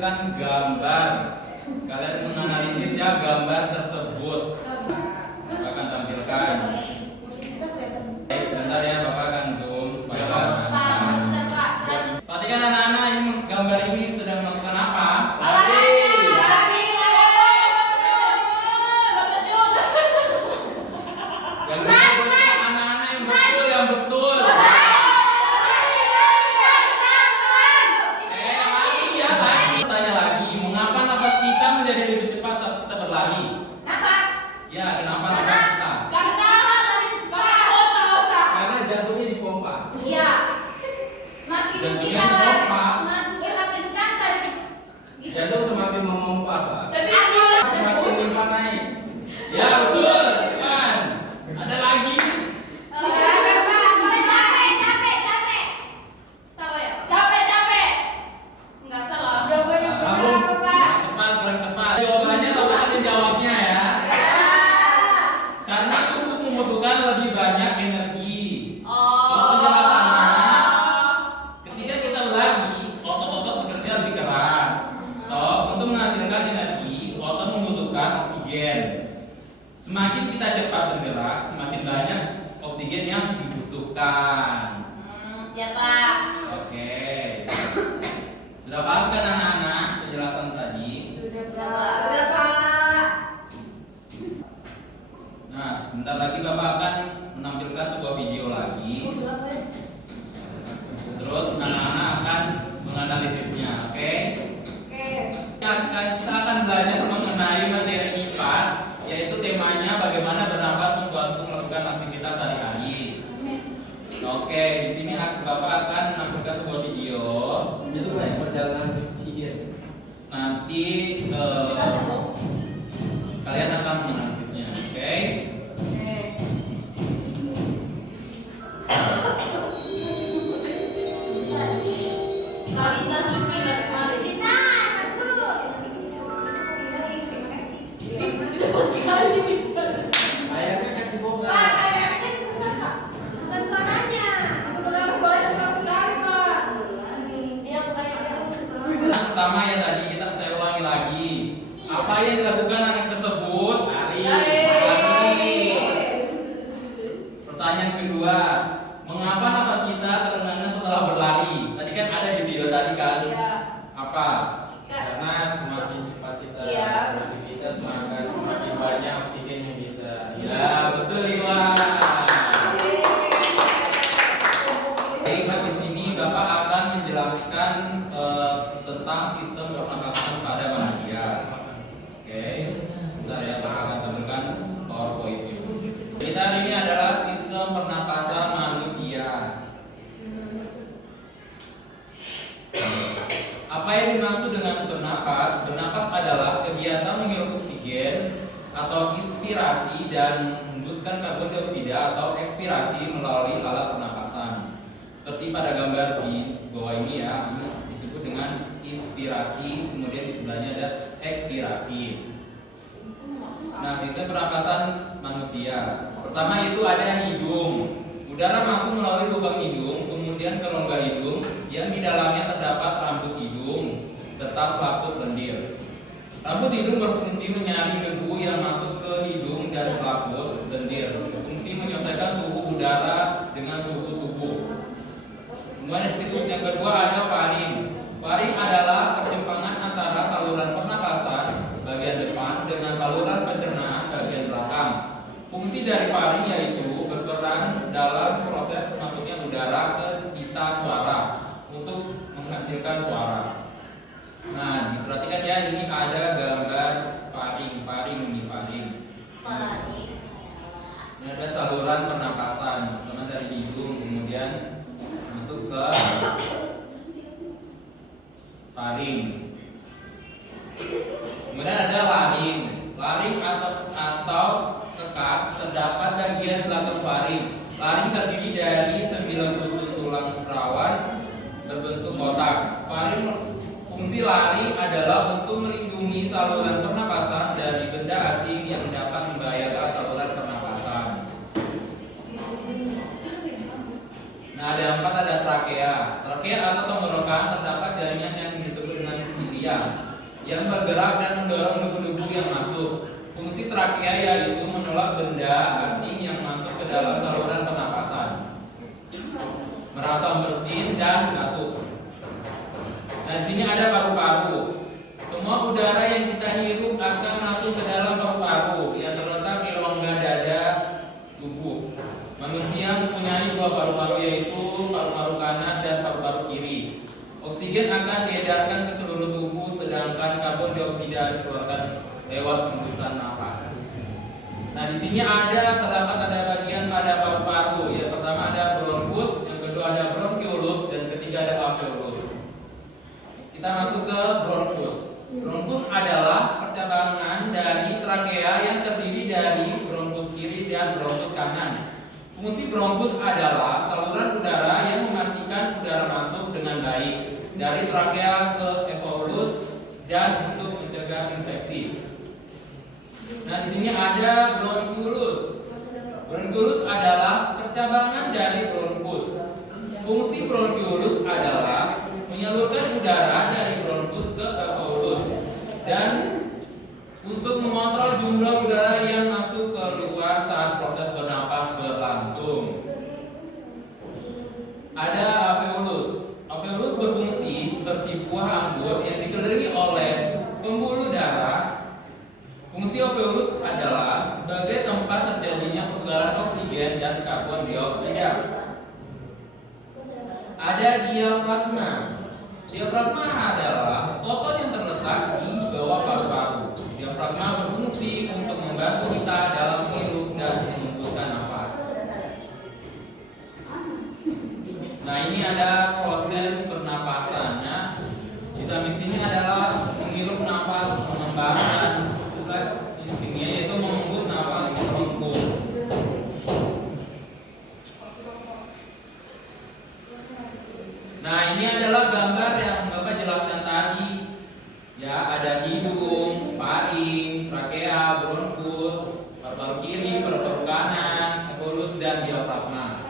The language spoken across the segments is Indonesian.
menampilkan gambar. Kalian menganalisis ya gambar tersebut. Bapak akan tampilkan. Baik, sebentar ya, Bapak akan zoom supaya perhatikan anak-anak, ini gambar ini sedang melakukan apa? Jantung semakin memompa, Pak. Semakin limpa naik. Ya betul, kan? Ada lagi? Enggak salah. Kurang tepat. Jawabannya Bapak akan jawabnya ya. Karena tubuh membutuhkan lebih banyak energi. Terus penjelasannya, ketika kita berlari, otot-otot bekerja lebih keras. Untuk menghasilkan energi, otot membutuhkan oksigen. Semakin kita cepat bergerak, semakin banyak oksigen yang dibutuhkan. Siapa? Oke. Sudah paham kan anak-anak penjelasan tadi? Sudah, Pak. Nah, sebentar lagi Bapak akan menampilkan sebuah video lagi. Terus anak-anak akan menganalisisnya, oke? Kita akan belajar mengenai materi IPA, yaitu temanya bagaimana bernapas membantu melakukan aktivitas sehari-hari. Oke, di sini Bapak akan menampilkan sebuah video. Itu kayak perjalanan ke Sigit. Nanti kalian akan menganalisisnya, oke? Ayahnya kasih boga. Yang pertama ya tadi saya ulangi lagi. Apa yang dilakukan anak tersebut? Lari. Pertanyaan kedua, mengapa nafas kita terengah setelah berlari? Tadi kan ada di video tadi kan? Apa? Karena semakin cepat kita Iya. beraktivitas, maka semakin banyak oksigen yang kita Ya, betul Iwan. Baik, di sini Bapak akan menjelaskan tentang sistem pernapasan pada manusia. Oke, sebentar ya, Bapak akan tampilkan PowerPoint view. Kita hari ini adalah sistem pernapasan manusia. Apa yang dimaksud dengan bernapas? Bernapas adalah kegiatan menghirup oksigen atau inspirasi dan menghembuskan karbon dioksida atau ekspirasi melalui alat pernapasan. Seperti pada gambar di bawah ini ya, ini disebut dengan inspirasi, kemudian di sebelahnya ada ekspirasi. Nah, sistem pernapasan manusia. Pertama itu ada hidung. Udara masuk melalui lubang hidung, kemudian ke rongga hidung yang di dalamnya terdapat rambut hidung serta selaput lendir. Rambut hidung berfungsi menyaring debu yang masuk ke hidung dan selaput lendir berfungsi menyelesaikan suhu udara dengan suhu tubuh. Kemudian di situ yang kedua ada faring. Faring adalah persimpangan antara saluran pernapasan bagian depan dengan saluran pencernaan bagian belakang. Fungsi dari faring yaitu berperan dalam proses masuknya udara ke pita suara untuk menghasilkan suara. Nah, diperhatikan ya, ini ada gambar faring. Ini ada saluran pernapasan, pertama dari hidung, kemudian masuk ke faring. Kemudian ada laring. Laring atau kekak terdapat bagian belakang faring. Laring terdiri dari 9 susun tulang rawan berbentuk kotak. Fungsi laring adalah untuk melindungi saluran pernapasan dari benda asing yang dapat membahayakan saluran pernapasan. Nah, ada 4, ada trakea. Trakea atau tenggorokan terdapat jaringan yang disebut dengan sili. yang bergerak dan mendorong debu-debu yang masuk. Fungsi trakea yaitu menolak benda asing yang masuk ke dalam saluran pernapasan, merangsang bersin dan batuk. Nah, di sini ada paru-paru. Semua udara yang kita hirup akan masuk ke dalam paru-paru yang terletak di rongga dada tubuh. Manusia mempunyai dua paru-paru, yaitu paru-paru kanan dan paru-paru kiri. Oksigen akan diedarkan ke seluruh tubuh, sedangkan karbon dioksida dikeluarkan lewat hembusan nafas. Nah, di sini terdapat bagian pada paru-paru. Yang pertama ada bronkus, yang kedua ada bronkiolus, dan ketiga ada alveolus. Kita masuk ke bronkus. Bronkus adalah percabangan dari trakea yang terdiri dari bronkus kiri dan bronkus kanan. Fungsi bronkus adalah saluran udara yang memastikan udara masuk dengan baik dari trakea ke alveolus dan untuk mencegah infeksi. Nah, di sini ada bronkiolus. Bronkiolus adalah percabangan dari bronkus. Fungsi bronkiolus adalah menyalurkan udara dari bronkus ke alveolus dan untuk mengontrol jumlah udara yang masuk ke luar saat proses bernapas berlangsung. Ada alveolus. Alveolus berfungsi seperti buah anggur yang dikelilingi oleh pembuluh darah. Fungsi alveolus adalah sebagai tempat terjadinya pertukaran oksigen dan karbon dioksida. Ada diafragma. Diafragma adalah otot yang terletak di bawah paru-paru. Diafragma berfungsi untuk membantu kita dalam menghirup dan menghembuskan nafas. Nah, ini ada proses pernapasannya. Di samping sini adalah menghirup nafas mengembangkan, sebelah sininya yaitu menghembus nafas melengkung. Nah, ini adalah gambar yang Bapak jelaskan tadi. Ya, ada hidung, faring, trakea, bronkus, paru-paru kiri, paru-paru kanan, alveolus, dan diafragma.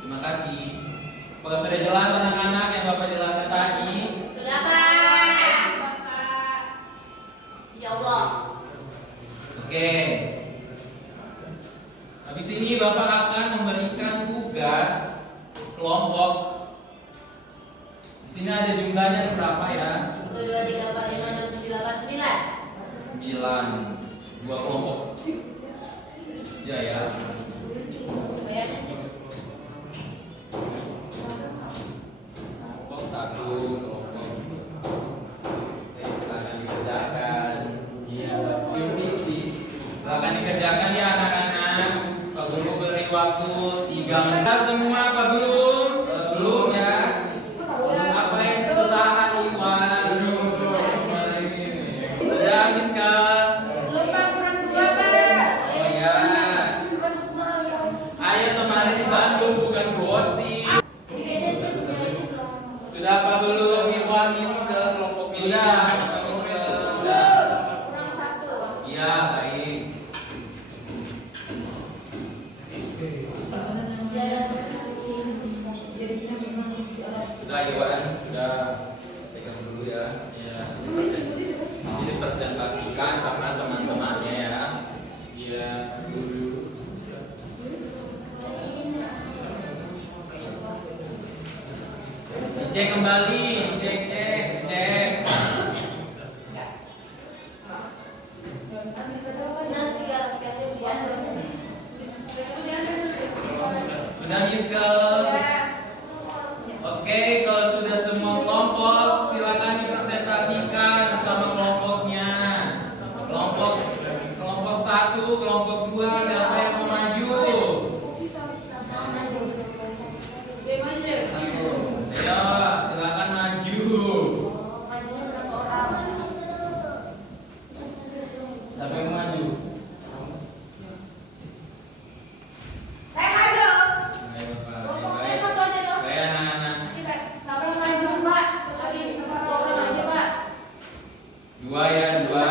Terima kasih. Apakah sudah jelas anak-anak yang Bapak jelaskan tadi? Sudah, Pak. Ya Allah. Oke. Habis ini Bapak akan memberikan tugas kelompok. Di sini ada jumlahnya berapa ya? 1, 2, 3, 4, 5, 6, 7, 8, 9. 9. Dua kelompok. Ya ya. Bayarnya sih. Kelompok 1, kelompok. Silakan dikerjakan. Iya, Silakan dikerjakan ya anak-anak. Pak Guru beri waktu 3 menit. Semua Pak Guru. Belum ya. Apa yang kesusahan Iwan? Sudah Miska? Belum, Pak, kurang 2, Pak. Oh ya. Ayo temani dibantu bukan gosip. Sudah Pak Guru Iwan Miska kelompok sudah. Kurang 1. Iya, baik. Sudah Iwan, sudah pegang dulu ya. Ya. Jadi presentasikan sama teman-temannya ya. iya, dulu. Dicek kembali, cek. Sudah Miska? Oke, kalau sudah semua kelompok, silakan dipresentasikan bersama kelompoknya. Kelompok 1, kelompok 2, siapa yang mau maju? Ayo, silakan maju. Siapa yang mau maju? Saya maju. Ayo Bapak, Kelompok baik. satu aja dong. Baik anak-anak. Siapa yang maju, Pak? Sorry, 1 orang aja, Pak. 2 ya, 2.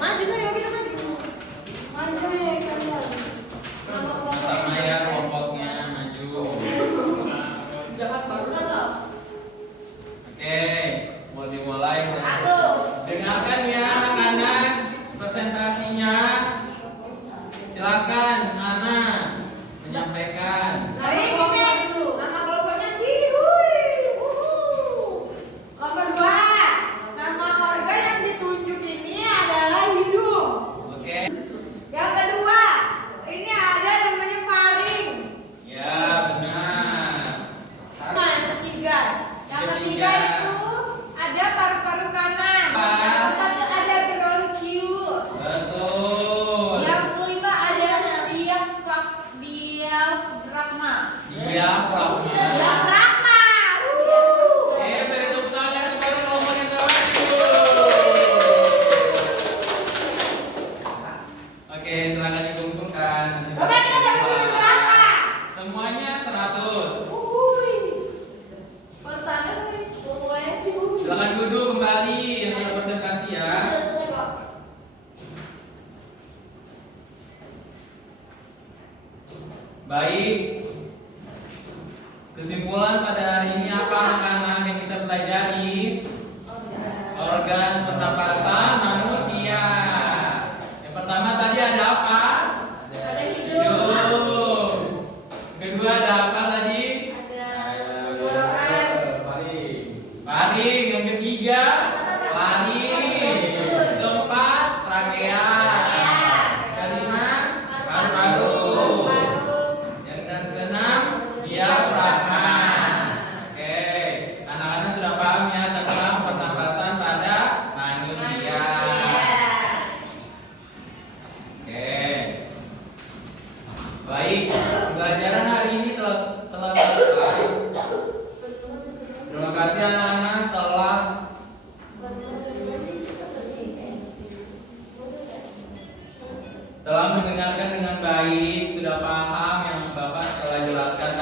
Maju saya, kita maju. Maju ya kalian. Sama ya kelompoknya. Silakan Ana menyampaikan. Baik, ini nama kelompoknya Cihuy. Nomor 2, nama organ yang ditunjuk ini adalah hidung. Oke. Yang kedua, ini ada namanya faring. Ya, benar. Nah, yang ketiga. Yang ketiga itu ada paru-paru kanan. Yang keempat itu ada bronkius. Betul. Yang kelima ada diafragma. Diafragma. Diafragma. Beri tepuk tangan kepada kelompok yang satu. Oke, silakan dikumpulkan. Bapak, kita dapat nilai berapa? Semuanya 100. Silakan duduk kembali yang sudah presentasi ya. Baik. Kesimpulan pada hari ini apa anak-anak yang kita pelajari? Organ pernapasan manusia. Yang pertama tadi ada apa? Ada Hidung. Kedua ada apa tadi? Paring. Yang ketiga laring. Keempat trachea. Kelima paru-paru. Yang keenam diafragma. Oke, anak-anak sudah paham ya tentang pernapasan pada manusia. Oke. Baik, pembelajaran hari ini telah selesai. Terima kasih anak-anak telah mendengarkan dengan baik, sudah paham yang Bapak telah jelaskan